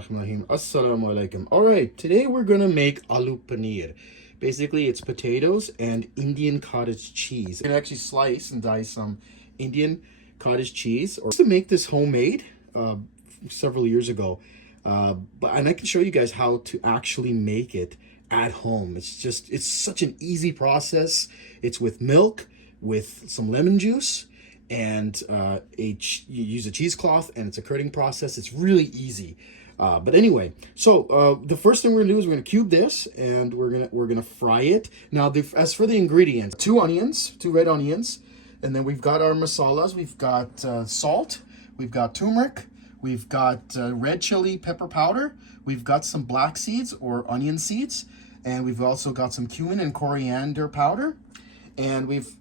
Bismillahirrahmanirrahim. Assalamu alaikum. All right, today we're gonna make aloo paneer. Basically, it's potatoes and Indian cottage cheese. You can actually slice and dice some Indian cottage cheese. Or to make this homemade several years ago, and I can show you guys how to actually make it at home. It's such an easy process. It's with milk, with some lemon juice, and you use a cheesecloth, and it's a curding process. It's really easy. But anyway, so the first thing we're gonna do is we're gonna cube this, and we're gonna fry it. Now, as for the ingredients, two red onions, and then we've got our masalas. We've got salt, we've got turmeric, we've got red chili pepper powder, we've got some black seeds or onion seeds, and we've also got some cumin and coriander powder, and we've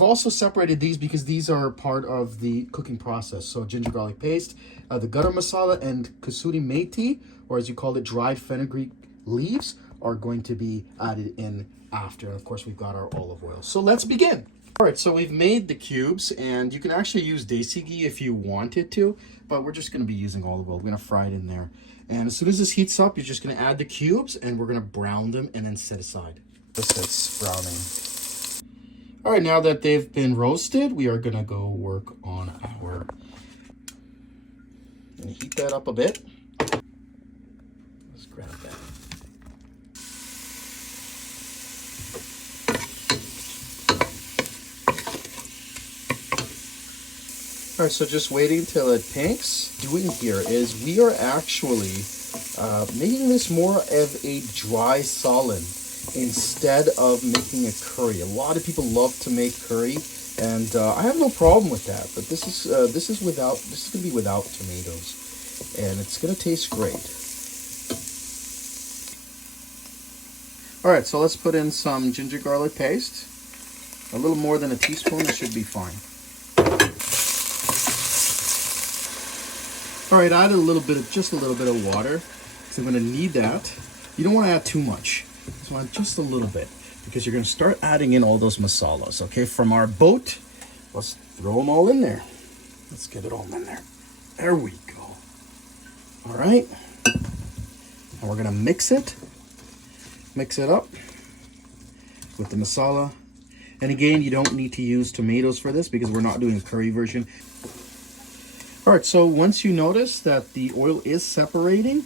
also separated these because these are part of the cooking process. So ginger garlic paste, the garam masala, and Kasuri Methi, or as you call it, dried fenugreek leaves, are going to be added in after. And of course, we've got our olive oil. So let's begin. All right, so we've made the cubes, and you can actually use desi ghee if you wanted to, but we're just going to be using olive oil. We're going to fry it in there. And as soon as this heats up, you're just going to add the cubes, and we're going to brown them and then set aside. This is sprouting. All right, now that they've been roasted, we are gonna go work on our, and heat that up a bit. Let's grab that. All right, so just waiting till it pinks. Doing here is we are actually making this more of a dry solid instead of making a curry. A lot of people love to make curry, and I have no problem with that. But this is gonna be without tomatoes, and it's gonna taste great. All right, so let's put in some ginger garlic paste. A little more than a teaspoon, it should be fine. All right, add just a little bit of water, because I'm gonna need that. You don't want to add too much. So add just a little bit, because you're going to start adding in all those masalas, okay, from our boat. Let's throw them all in there. Let's get it all in there. There we go. All right. And we're going to mix it up with the masala. And again, you don't need to use tomatoes for this because we're not doing a curry version. All right, so once you notice that the oil is separating,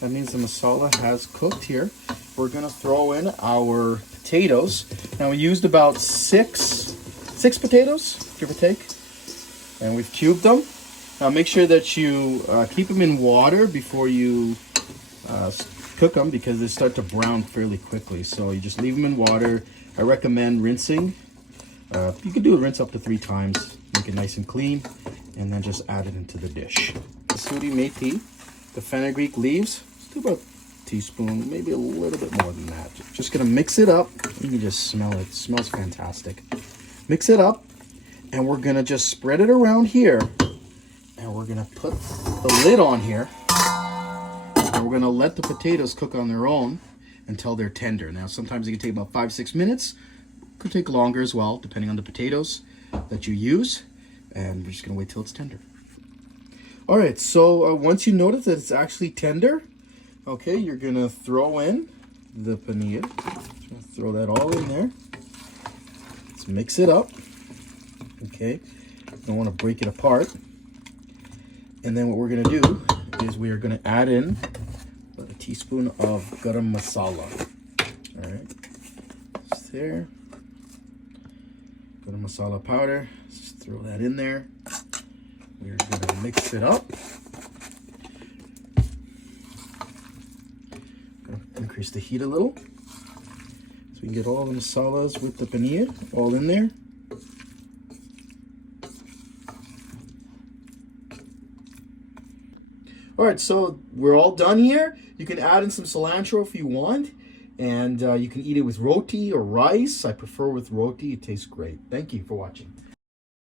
that means the masala has cooked here. We're gonna throw in our potatoes. Now we used about six potatoes, give or take, and we've cubed them. Now make sure that you keep them in water before you cook them, because they start to brown fairly quickly. So you just leave them in water. I recommend rinsing. You can do a rinse up to 3 times, make it nice and clean, and then just add it into the dish. Kasuri Methi, the fenugreek leaves, let's do about teaspoon, maybe a little bit more than that. Just gonna mix it up. You can just smell it. It smells fantastic. Mix it up, and we're gonna just spread it around here, and we're gonna put the lid on here, and we're gonna let the potatoes cook on their own until they're tender. Now sometimes it can take about 5-6 minutes. Could take longer as well, depending on the potatoes that you use, and we're just gonna wait till it's tender. All right, so once you notice that it's actually tender, okay, you're gonna throw in the paneer. Throw that all in there. Let's mix it up. Okay, don't want to break it apart. And then what we're gonna do is we are gonna add in a teaspoon of garam masala. All right, it's there. Garam masala powder. Let's just throw that in there. We're gonna mix it up. Increase the heat a little so we can get all the masalas with the paneer all in there. All right, so we're all done here. You can add in some cilantro if you want, and you can eat it with roti or rice. I prefer with roti. It tastes great. Thank you for watching.